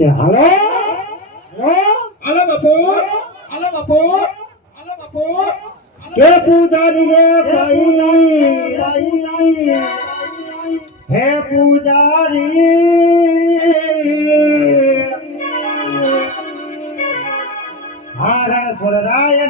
કે હાલો? હાલો? બાપુ? હાલો બાપુ? હાલો બાપુ? કે પૂજારી રે ભાઈ ભાઈ હે પૂજારી. હારણ સ્વરાય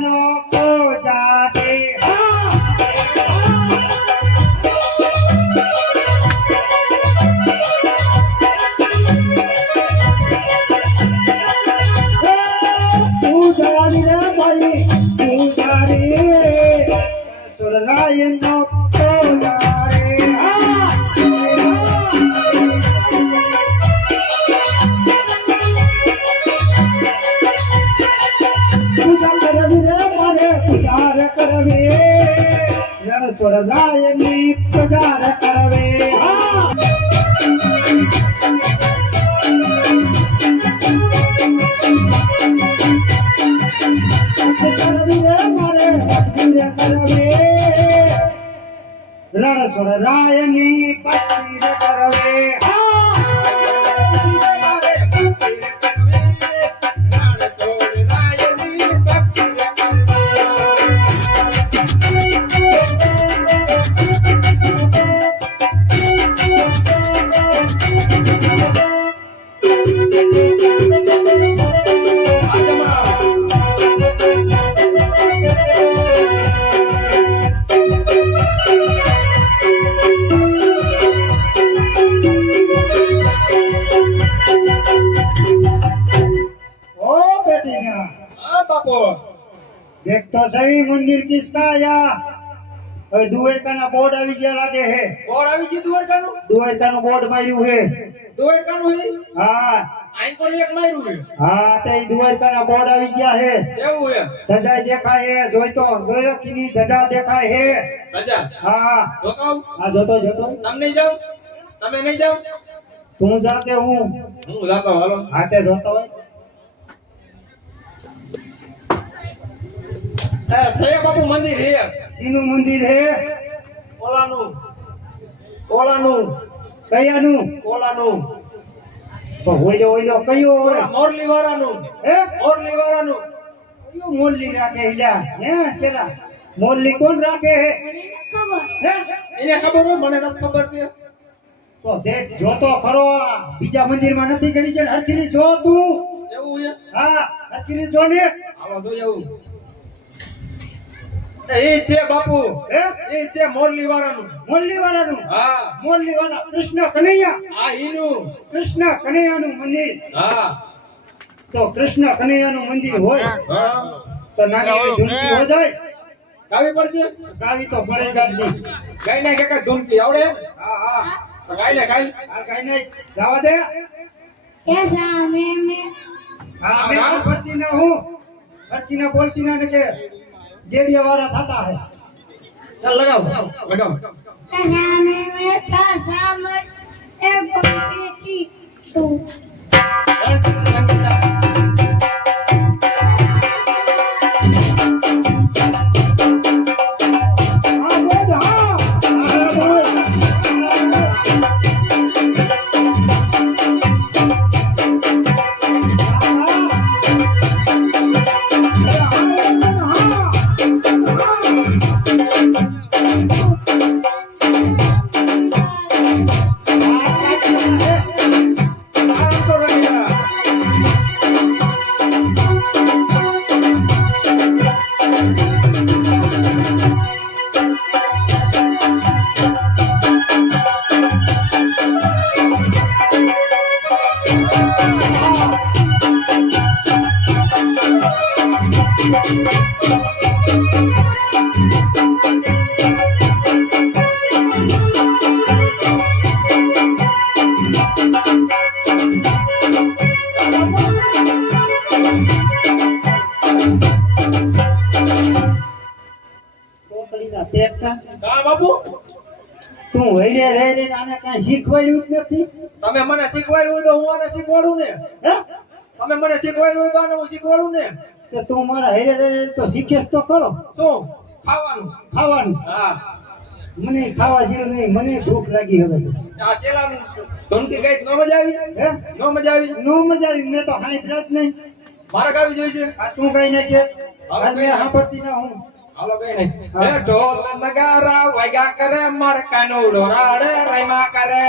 રણ સુરરાયની પૂજાર કરવી હા કરવી રે મારે ભક્તિ કરવી રણસોડ રાયની ભક્તિ રે કરવી. હા. देख तो सही मंदिर किसका आया હવે દુવેરકાના બોર્ડ આવી ગયા લાગે હે. બોર્ડ આવી ગયું દ્વારકાનું? દુવેરકાનું બોર્ડ માર્યું હે. દ્વારકાનું હે? હા. આઈન પર એક માર્યું હે હા તે દ્વારકાના બોર્ડ આવી ગયા હે. એવું હે ધજા દેખાય હે જોઈ તો જોયો ની ધજા દેખાય હે. ધજા? હા. જોકાવ હા જોતો જોતો. તમને જાવ તમે નહીં જાવ તું જા કે હું. હું જાતો હાલો. હાથે જોતો હોય. એ થયા બાપુ મંદિર હે. શીનું મંદિર હે? ઓલાનું ઓલાનું કયાનું? ઓલાનું તો ઓઈલો હોઈલો કયો મોરલી વાળાનું હે? મોરલી વાળાનું કયો મોરલી રાખે ઈલા હે ચેલા? મોરલી કોણ રાખે હે? હે? એને ખબર હોય મને નથી ખબર તે. તો દેખ જોતો ખરો બીજા મંદિરમાં નથી કરી છે હરખીની છો તું. એવું હે હા હરખીની છો ને. આવો તો એવું એ આવડે? હા હા. તો ને ગાઈ. દે. કે હા મે હું. ભરતી ના બોલતી ના કે. ડેડિયા વાળા થતા હે. ચાલ લગાવ. લગાવ. રામે બેઠા સામર એ ભક્તિ તું. તું વૈરે રહે રે આને કાંઈ શીખવાડ્યું જ નથી. તમે મને શીખવાડ્યું હોય તો હું આને શીખવાડું ને? હે? તમે મને શીખવાડ્યું હોય તો આને હું શીખવાડું ને? કે તું મારા હેરે રે રે તો શીખે તો કરો શું? ખાવાનું. ખાવાનું. હા. મને ખાવા જેવું નહીં મને ભૂખ લાગી હવે. આ ચેલા ધમકી કઈ નો મજા આવી? હે? નો મજા આવી? નો મજા આવી મેં તો હાઈ જ નહીં. મારા ગાવી જોઈ છે આ તું કઈ ને કે. હવે મેં સાંભળતી ના હું. હાલો કઈ નહીં એ ઢોલ નગારા વાગ્યા કરે માર કાનુડો રાડે રમ્યા કરે.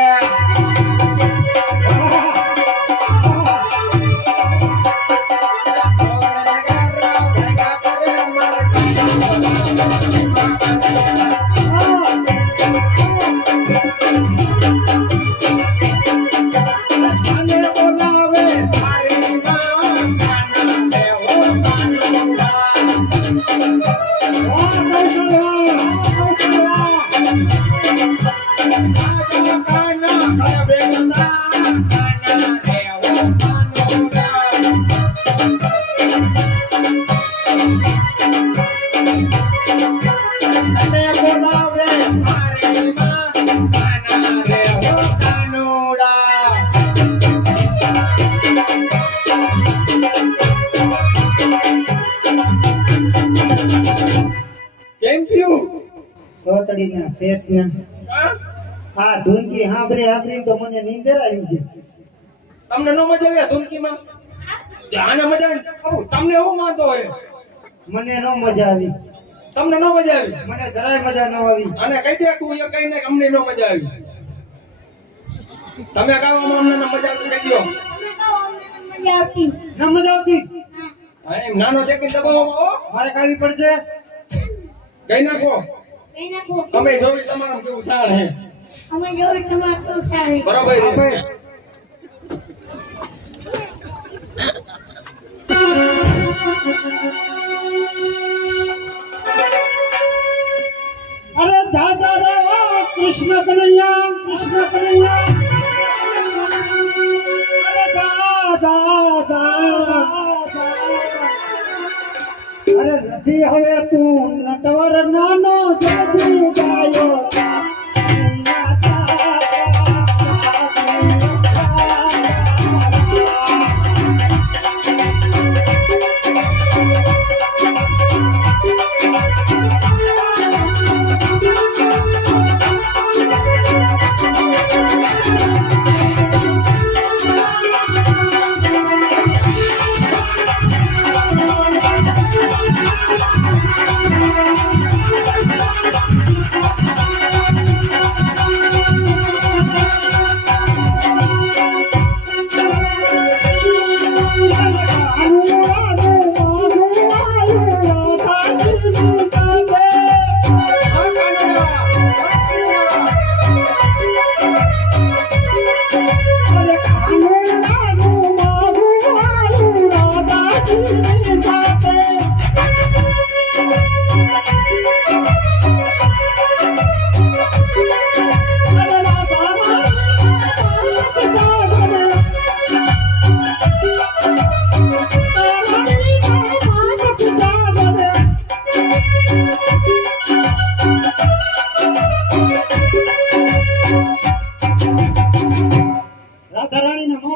ઢોલ નગારા ધૂનકી સાંભળી તો મને નીંદર આવી છે. તમને નો મજા આવે ધૂનકીમાં આને મજા આવે તમને હું માનતો હોય? મને નો મજા આવી. તમને નો મજા આવી? મને જરાય મજા ન આવી. અને કહી દે તું એ ને અમને નો મજા આવી. તમે ગાવામાં અમને ન મજા આવતી કહી દો. અમે તો અમને મજા આવતી ન મજા આવતી. હા હા, એમ નાનો દેખીને દબાવો મારે કાવી પડશે. કઈ નાખો. કઈ નાખો. તમે જોવી તમારું કેવું સાળ હે. અમે જોયું તમારે કેવું સારું બરોબર. અરે જા જા રે કૃષ્ણ કનૈયા કૃષ્ણ કનૈયા. અરે જા જા જા અરે નથી હવે તું નટવર નાનો જલ્દી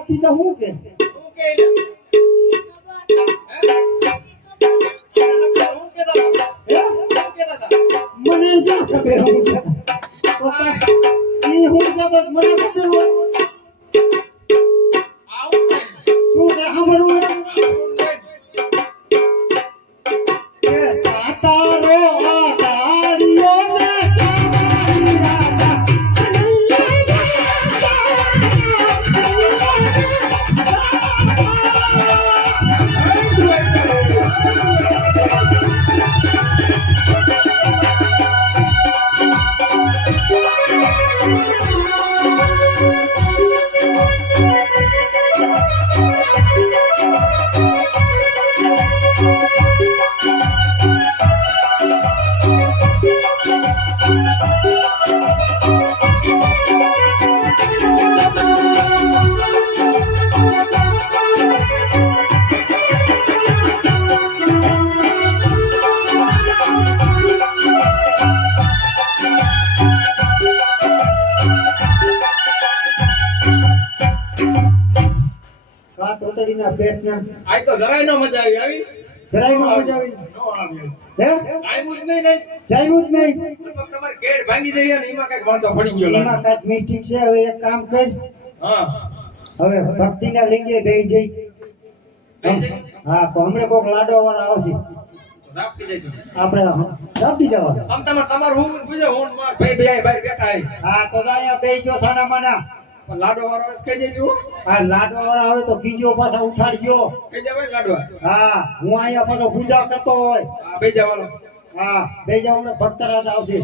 રાણી તો હું કે? તું કે આજ તો જરાય નો મજા આવી આવી? જરાય નો મજા આવી. નો આવી હે? આવ્યું જ નહીં નહીં જ નહીં. તમારે ગેટ ભાંગી જઈએ ને એમાં કંઈક વાંધો પડી ગયો એમાં લાગે. મિસ્ટેક છે હવે એક કામ કર. હા. હવે ભક્તિના લિંગે બે જઈ. હા તો હમણાં કોક લાડો વાળા આવશે આપણે જવા આમ તમારે તમારું હું પૂછે હું માર ભાઈ બે બહાર બેઠા હા. તો અહીંયા બે જો સાડા માના વાળો કહી લાડવા વાળા આવે તો કીજો પાછા ઉઠાડજો. કહી દેવાય લાડવા. હા હું અહીંયા પાછો પૂજા કરતો હોય. આ બે જવાનો. હા બે જાવ ને ભક્તરાજ આવશે.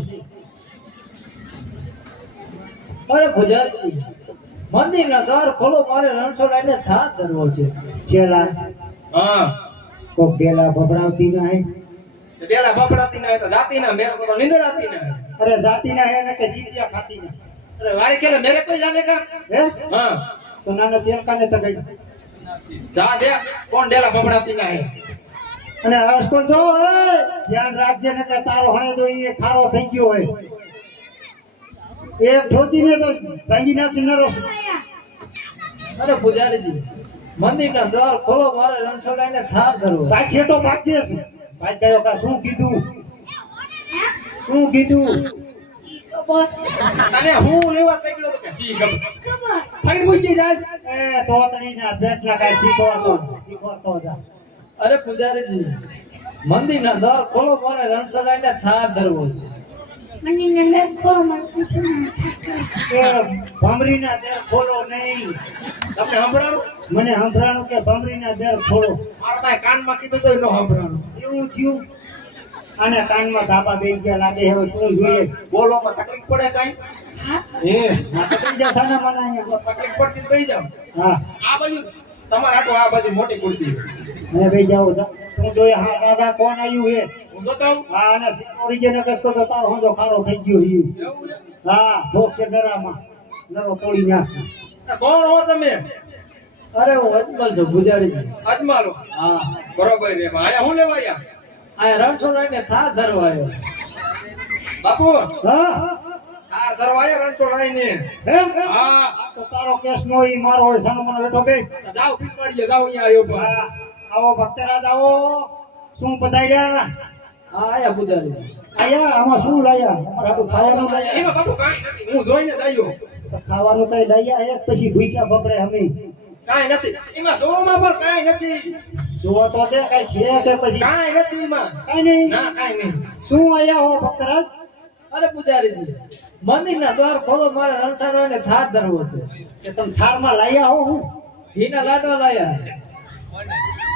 અરે પૂજારીજી મંદિરના દ્વાર ખોલો મારે રણછોડાઈને થાત ધરવો છે. છેલા હા. કોક બેલા ભભડાવતી ના હે તો ડેલા ના હે તો જાતી ના મેર કરો નિંદર આતી ના અરે જાતી ના હે ને કે જીત્યા ખાતી ના અરે વારી કેલે મેરે કોઈ જાને કા? હે? હા. તો નાના ચેલકાને તો ગઈ જા દે. કોણ ડેલા બપડાતી ના હે? અને હસકો છો? એ ધ્યાન રાખજે ને કે તારો હણે તો એ ખારો થઈ ગયો હોય. એક ઠોકીને તો ભાંગી નાખશે નરો અરે પૂજારીજી મંદિરના દ્વાર ખોલો મારે રણછોડાઈને ને થાર છે. પાછે તો પાછે છે. ભાઈ કયો કા શું કીધું? શું કીધું? ખબર તને હું લેવા તકડ્યો તો કે સી ખબર? ફરી પૂછી જાય. એ તોતડી ના બેટ લગાય શીખવાડતો શીખવાડતો જા. અરે પૂજારીજી મંદિરના દર ખોલો મારે રણછોડાઈને થાત ધરવો છે. મને નંબર ખોલો મને પૂછો ના ભમરીના દર ખોલો નહીં. તમને સંભળાણું? મને સંભળાણું કે ભમરીના દર ખોલો મારા ભાઈ કાનમાં કીધું તો ન સંભળાણું. એવું થયું? આને કાનમાં ધાબા બે ગયા લાગે હવે શું જોઈએ. બોલોમાં તકલીફ પડે કઈ? એ. હે ના તો કઈ જા સાના માના અહીંયા. તકલીફ પડતી તો જાવ હા. આ બાજુ તમારે આટો આ બાજુ મોટી કુર્તી મેં ભાઈ જાવ જા. જોઈએ હા દાદા કોણ આવ્યું હે હું તો આવું હા અને ઓરિજિનલ કસકો તો તારો હોજો ખારો થઈ ગયો ઈ. એવું હા ભોગ છે ડરામાં. ડરો તોડી નાખ. કોણ હો તમે? અરે હું અજમલ છું પૂજારીજી અજમાલો હા? બરોબર રે આયા હું લેવા આયા? આ રણછોડાઈને ને ધરવા ધરવાયો. બાપુ! હા? આ ધરવાયો રણછોડ ને એમ? હા. તો તારો કેસ નો ઈ મારો હોય સાનો બેઠો બે જાઓ પીપાડીએ જાવ અહીંયા આવ્યો પણ. આવો ભક્તરાજ આવો. શું પધાર્યા? હા આયા પૂજારીજી આયા? આમાં શું લાયા? અમારા આટલું ખાવાનું લાયા. એમાં બાપુ કાંઈ નથી હું જોઈને જ આવ્યો. ખાવાનું કઈ લાયા એક પછી ભૂખ્યા બપડે અમે કાંઈ નથી. એમાં જોવામાં પણ કાંઈ નથી. જોવો તો તે કઈ છે કે પછી. કાંઈ નથી કઈ નહીં. ના કાંઈ નહીં. શું આયા હો ભક્તરાજ? અરે પૂજારીજી મંદિરના દ્વાર ખોલો મારે રણછોડાઈને થાત ધરવો છે. કે તમે થારમાં લાયા હો હું? ઘીના લાડવા લાયા.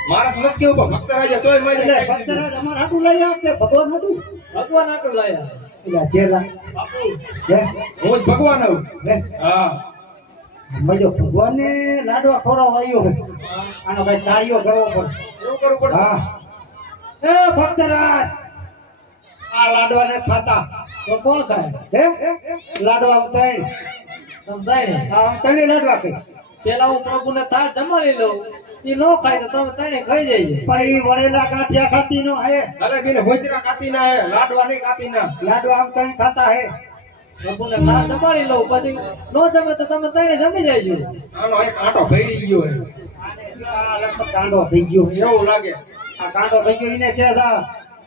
મારા તો કેવું પણ ભક્ત રાજા તોય મારી એટલે ભક્તરાજ અમાર હાટું લાયા કે ભગવાન હાટું? ભગવાન આટલું લાયા. એટલે ચેલા બાપુ. હું જ ભગવાન આવું. હે હા. મજો ભગવાનને લાડવા ખોરાવ આવ્યો આનો ભાઈ તાળીઓ કરવો પડે એવું કરવું પડે? હા. એ ભક્તરાજ આ લાડવાને ખાતા. તો કોણ ખાય? હે? લાડવા આમ ત્રણ સમજાય ને? આ આમ ત્રણે લાડવા કઈ? પેલા હું પ્રભુને થાળ જમાડી લઉં એ નો ખાય તો તમે તને ખાઈ જઈએ. પણ ઈ વળેલા ગાંઠિયા ખાતી નો હે. અરે બીને હોજરા ખાતી ના હે લાડવા નહીં ખાતી ના. લાડવા આમ ત્રણ ખાતા હે. પ્રભુને જમાડી લઉં. પછી નો જમે તો તમે તને જમી જાય આનો એક કાંટો ભેડી ગયો કાંડો થઈ ગયો. એવું લાગે. આ કાંડો થઈ ગયો એને કે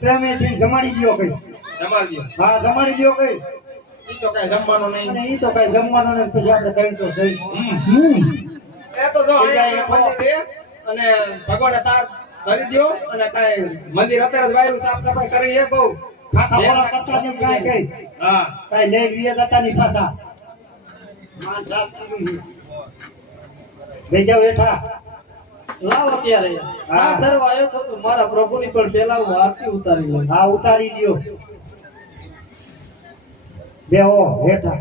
પ્રેમે થી જમાડી ગયો કઈ. જમાડી ગયો હા જમાડી ગયો કઈ. ઈ તો કાંઈ જમવાનો નહીં. અને ઈ તો કઈ જમવાનું નહીં પછી આપણે કઈ તો હમ. એ તો જો મંદિર અને ભગવાને તાર ધરી દ્યો. અને કાંઈ મંદિર અત્યારે જ વાયરું સાફ સફાઈ કરી એ બહુ. ખાખા ખોરા કરતા નહીં કાંઈ કઈ. હા. કઈ લઈ લઈએ જતા નહીં પાછા. લાવો અત્યારે આ ધરવા આવ્યો છો તો મારા પ્રભુની પણ પેલા હું આરતી ઉતારી લઉં. હા ઉતારી દ્યો. બેહો હેઠા.